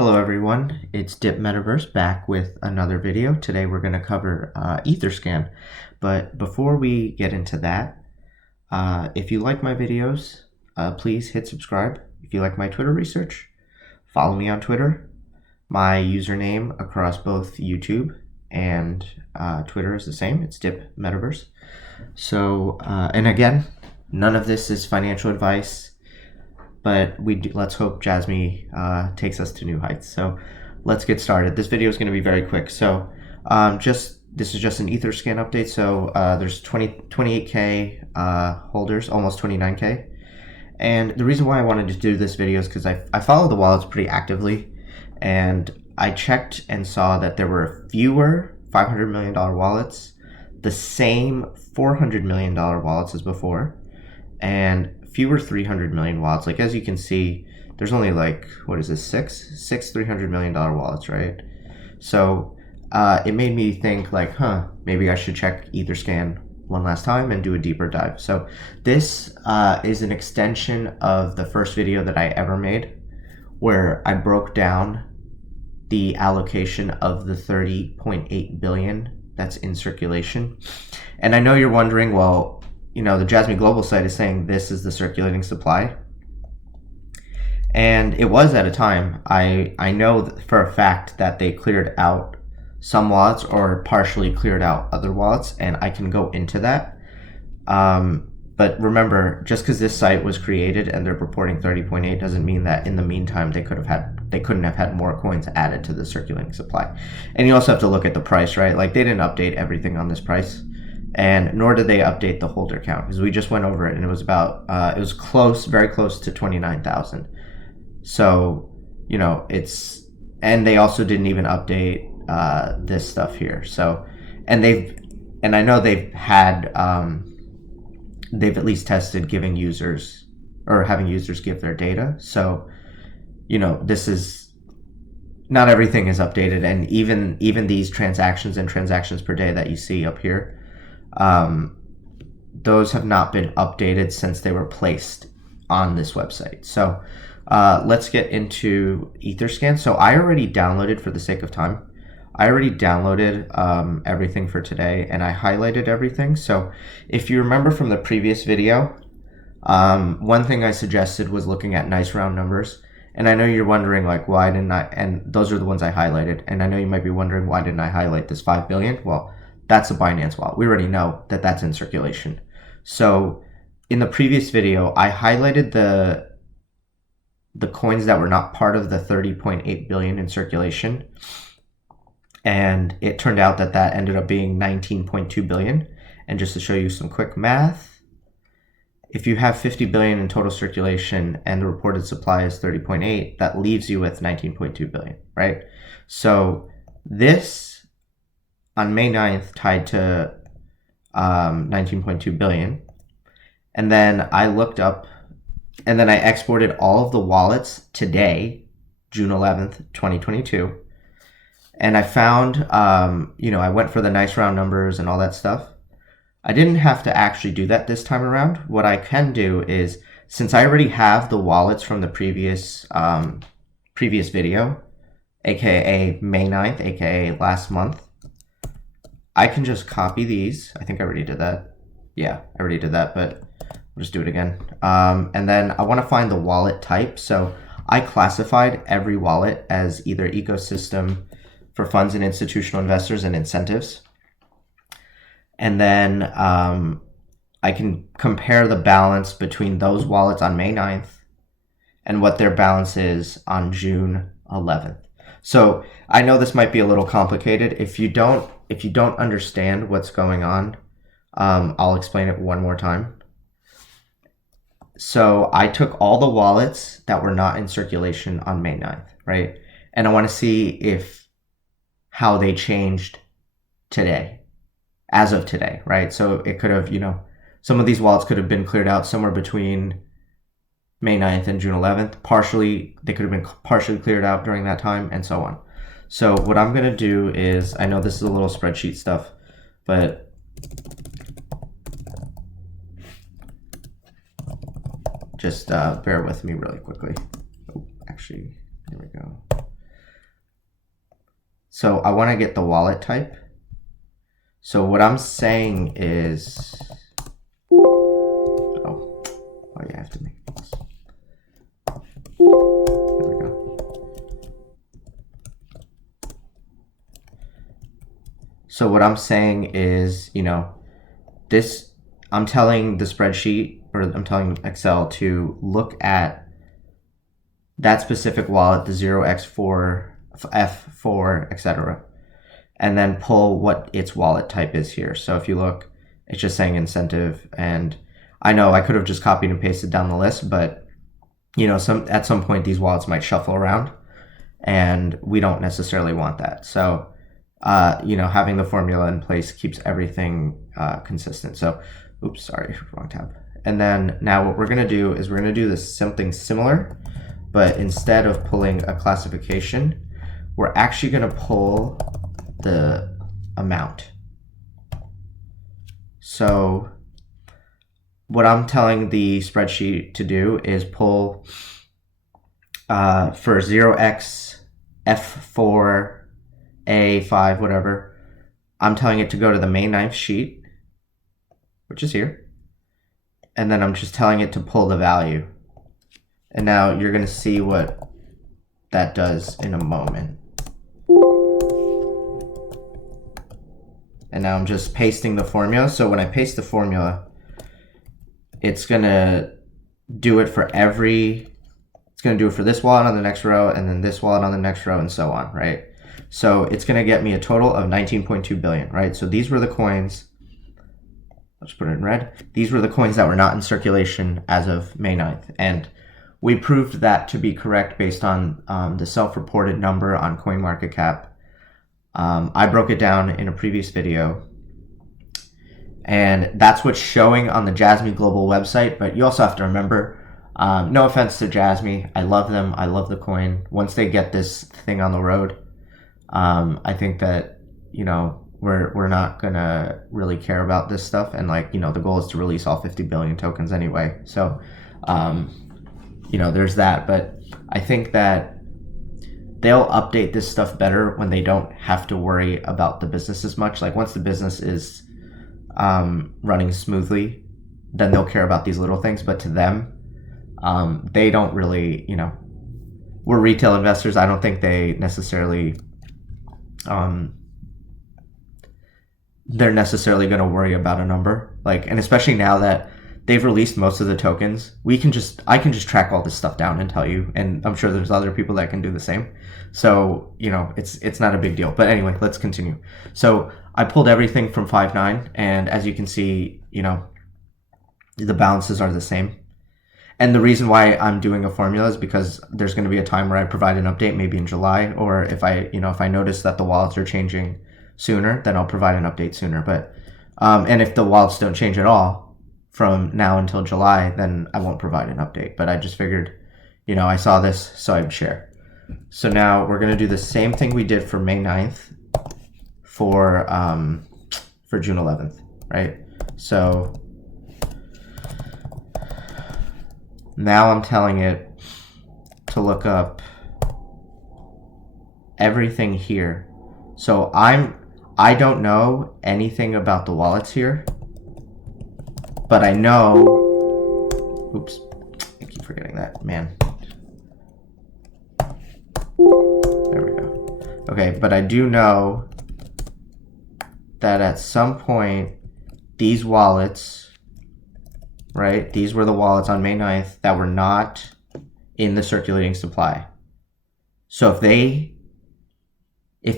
Hello everyone, it's Dip Metaverse back with another video. Today we're going to cover Etherscan, but before we get into that, if you like my videos, please hit subscribe. If you like my Twitter research, follow me on Twitter. My username across both YouTube and Twitter is the same. It's Dip Metaverse. So, and again, none of this is financial advice, but let's hope Jasmine takes us to new heights. So let's get started. This video is going to be very quick. So this is just an Etherscan update. So there's 28K holders, almost 29K. And the reason why I wanted to do this video is because I follow the wallets pretty actively, and I checked and saw that there were fewer $500 million wallets, the same $400 million wallets as before, and fewer 300 million wallets. Like, as you can see, there's only like, what is this, six $300 million wallets, right? So it made me think like, maybe I should check Etherscan one last time and do a deeper dive. So this is an extension of the first video that I ever made, where I broke down the allocation of the 30.8 billion that's in circulation. And I know you're wondering, well, you know, the Jasmine Global site is saying this is the circulating supply. And it was at a time. I know for a fact that they cleared out some wallets or partially cleared out other wallets, and I can go into that. But remember, just because this site was created and they're reporting 30.8 doesn't mean that in the meantime they couldn't have had more coins added to the circulating supply. And you also have to look at the price, right? Like, they didn't update everything on this price, and nor did they update the holder count, because we just went over it and it was about it was close, very close to 29,000. So, you know, and they also didn't even update this stuff here. So, and I know they've had they've at least tested giving users, or having users give their data. So, you know, this is not everything is updated, and even these transactions and transactions per day that you see up here, those have not been updated since they were placed on this website. So let's get into Etherscan. So I already downloaded, for the sake of time, I already downloaded everything for today, and I highlighted everything. So if you remember from the previous video, one thing I suggested was looking at nice round numbers. And I know you're wondering, like, why didn't I, and those are the ones I highlighted. And I know you might be wondering, why didn't I highlight this 5 billion? Well, that's a Binance wallet. We already know that that's in circulation. So in the previous video, I highlighted the coins that were not part of the 30.8 billion in circulation. And it turned out that that ended up being 19.2 billion. And just to show you some quick math, if you have 50 billion in total circulation and the reported supply is 30.8, that leaves you with 19.2 billion, right? So this on May 9th tied to 19.2 billion. And then I looked up, and then I exported all of the wallets today, June 11th, 2022. And I found, you know, I went for the nice round numbers and all that stuff. I didn't have to actually do that this time around. What I can do is, since I already have the wallets from the previous video, aka May 9th, aka last month, I can just copy these. I think I already did that. Yeah, I already did that, but I'll just do it again. And then I want to find the wallet type. So I classified every wallet as either ecosystem for funds and institutional investors and incentives. And then I can compare the balance between those wallets on May 9th and what their balance is on June 11th. So I know this might be a little complicated. If you don't understand what's going on, I'll explain it one more time. So I took all the wallets that were not in circulation on May 9th, right? And I want to see how they changed today, as of today, right? So it could have, you know, some of these wallets could have been cleared out somewhere between May 9th and June 11th. They could have been partially cleared out during that time, and so on. So what I'm going to do is, I know this is a little spreadsheet stuff, but just bear with me really quickly. Oh, actually, here we go. So I want to get the wallet type. So what I'm saying is, oh yeah, I have to make this. There we go. So what I'm saying is, this, I'm telling the spreadsheet, or I'm telling Excel to look at that specific wallet, the 0x4, F4, etc., and then pull what its wallet type is here. So if you look, it's just saying incentive, and I know I could have just copied and pasted down the list, but at some point these wallets might shuffle around, and we don't necessarily want that. So having the formula in place keeps everything consistent. So, oops, sorry, wrong tab. And then now what we're going to do is we're going to do this something similar, but instead of pulling a classification, we're actually going to pull the amount. So what I'm telling the spreadsheet to do is pull for 0x F4 A5, whatever. I'm telling it to go to the May 9th sheet, which is here. And then I'm just telling it to pull the value. And now you're going to see what that does in a moment. And now I'm just pasting the formula. So when I paste the formula, it's going to do it for it's going to do it for this wallet on the next row, and then this wallet on the next row, and so on, right? So it's going to get me a total of 19.2 billion, right? So these were the coins. Let's put it in red. These were the coins that were not in circulation as of May 9th. And we proved that to be correct based on the self-reported number on CoinMarketCap. I broke it down in a previous video, and that's what's showing on the Jasmy Global website. But you also have to remember, no offense to Jasmy, I love them, I love the coin. Once they get this thing on the road, I think that we're not gonna really care about this stuff, and the goal is to release all 50 billion tokens anyway. So there's that. But I think that they'll update this stuff better when they don't have to worry about the business as much. Like once the business is running smoothly, then they'll care about these little things. But to them, they don't really, we're retail investors. I don't think they necessarily, they're necessarily going to worry about a number. And especially now that they've released most of the tokens, I can just track all this stuff down and tell you, and I'm sure there's other people that can do the same. So, it's not a big deal. But anyway, let's continue. So I pulled everything from 5.9, and as you can see, the balances are the same. And the reason why I'm doing a formula is because there's going to be a time where I provide an update, maybe in July, or if I notice that the wallets are changing sooner, then I'll provide an update sooner. But and if the wallets don't change at all from now until July, then I won't provide an update. But I just figured, I saw this, so I'd share. So now we're going to do the same thing we did for May 9th for June 11th, right? So now I'm telling it to look up everything here. So I don't know anything about the wallets here, but I know, oops, I keep forgetting that, man. There we go. Okay, but I do know that at some point, these wallets, right, these were the wallets on May 9th that were not in the circulating supply. So if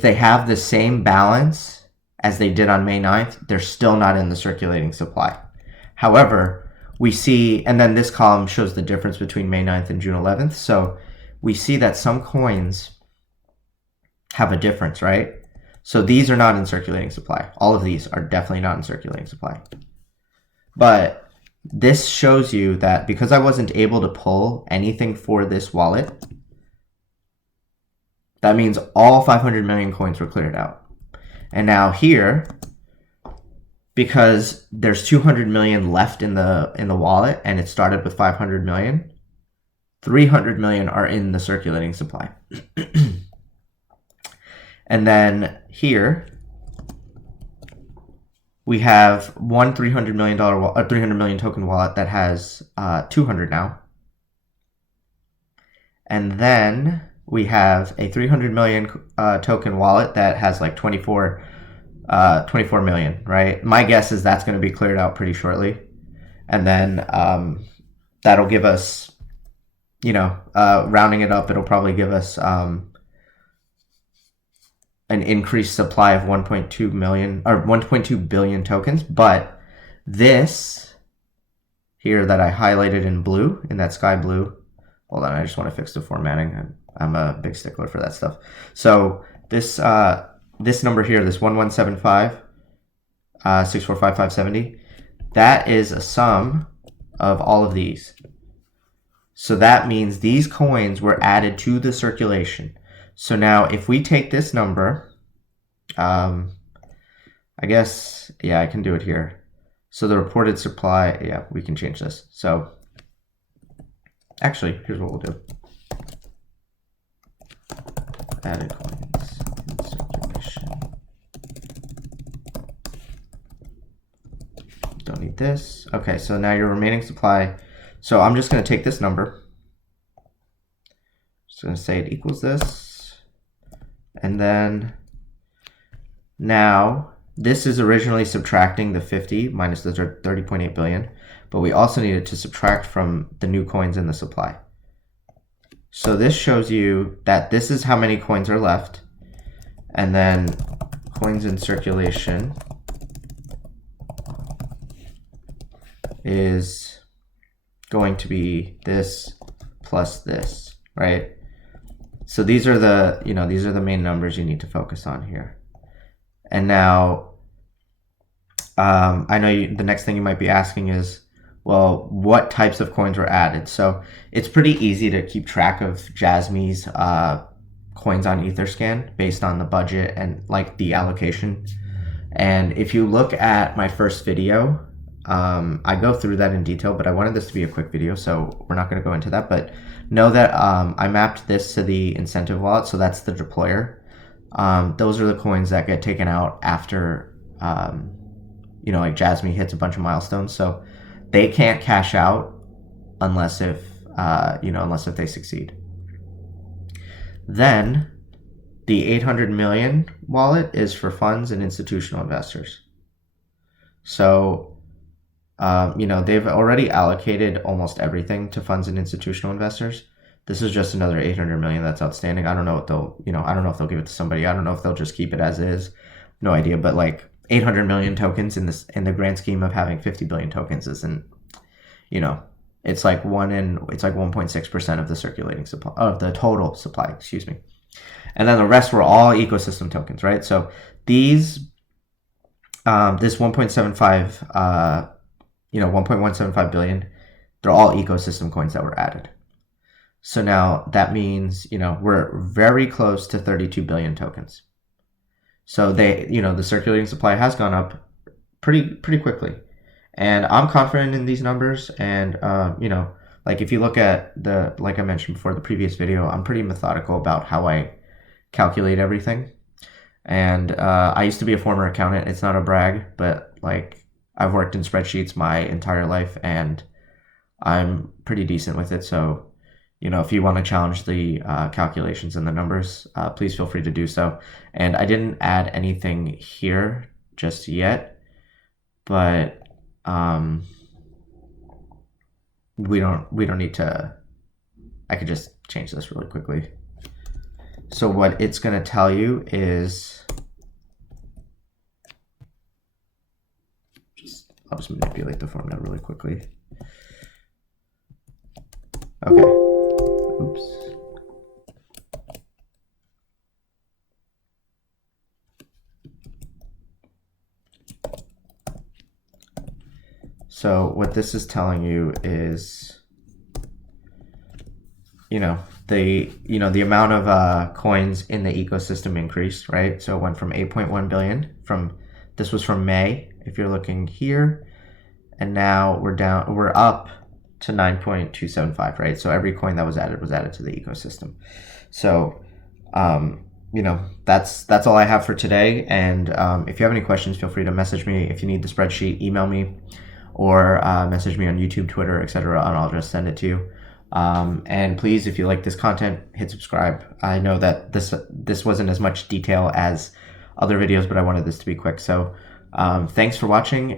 they have the same balance as they did on May 9th, they're still not in the circulating supply. However, we see, and then this column shows the difference between May 9th and June 11th. So we see that some coins have a difference, right? So these are not in circulating supply. All of these are definitely not in circulating supply. But this shows you that because I wasn't able to pull anything for this wallet, that means all 500 million coins were cleared out. And now here, because there's 200 million left in the wallet, and it started with 500 million, 300 million are in the circulating supply. And then here we have one $300 million 300 million token wallet that has 200 now. And then we have a 300 million token wallet that has like 24 million, right? My guess is that's going to be cleared out pretty shortly. And then that'll give us, rounding it up, it'll probably give us an increased supply of 1.2 million or 1.2 billion tokens. But this here that I highlighted in blue, in that sky blue, hold on, I just want to fix the formatting. I'm a big stickler for that stuff. So this number here, this 1175 645,570, that is a sum of all of these. So that means these coins were added to the circulation. So now if we take this number, I guess, yeah, I can do it here. So the reported supply, yeah, we can change this. So actually, here's what we'll do. Added coins in circulation. Don't need this. Okay, so now your remaining supply. So I'm just going to take this number. Just going to say it equals this. And then now this is originally subtracting the 50 minus the 30.8 billion. But we also needed to subtract from the new coins in the supply. So this shows you that this is how many coins are left. And then coins in circulation is going to be this plus this, right? So these are the, these are the main numbers you need to focus on here. And now, I know the next thing you might be asking is, well, what types of coins were added? So it's pretty easy to keep track of Jasmy's coins on Etherscan based on the budget and like the allocation. And if you look at my first video, I go through that in detail, but I wanted this to be a quick video, so we're not going to go into that. But know that I mapped this to the incentive wallet, so that's the deployer. Those are the coins that get taken out after, like Jasmy hits a bunch of milestones. So they can't cash out unless if they succeed. Then the 800 million wallet is for funds and institutional investors. So, they've already allocated almost everything to funds and institutional investors. This is just another 800 million that's outstanding. I don't know what I don't know if they'll give it to somebody. I don't know if they'll just keep it as is. No idea. But like 800 million tokens in the grand scheme of having 50 billion tokens isn't, it's like 1.6% of the circulating supply, of the total supply, excuse me. And then the rest were all ecosystem tokens, right? So these, this 1.175 billion, they're all ecosystem coins that were added. So now that means, we're very close to 32 billion tokens. So the circulating supply has gone up pretty quickly. And I'm confident in these numbers. And, like if you look at like I mentioned before, the previous video, I'm pretty methodical about how I calculate everything. And I used to be a former accountant. It's not a brag, but like I've worked in spreadsheets my entire life and I'm pretty decent with it. So, if you want to challenge the calculations and the numbers, please feel free to do so. And I didn't add anything here just yet, but we don't need to. I could just change this really quickly. So what it's going to tell you is, I'll just manipulate the formula really quickly. Okay. Oops. So what this is telling you is, the amount of coins in the ecosystem increased, right? So it went from 8.1 billion this was from May, if you're looking here, and now we're up to 9.275, right? So every coin that was added to the ecosystem. So that's all I have for today. And if you have any questions, feel free to message me. If you need the spreadsheet, email me, or message me on YouTube, Twitter, etc., and I'll just send it to you. And please, if you like this content, hit subscribe. I know that this wasn't as much detail as other videos, but I wanted this to be quick. So thanks for watching.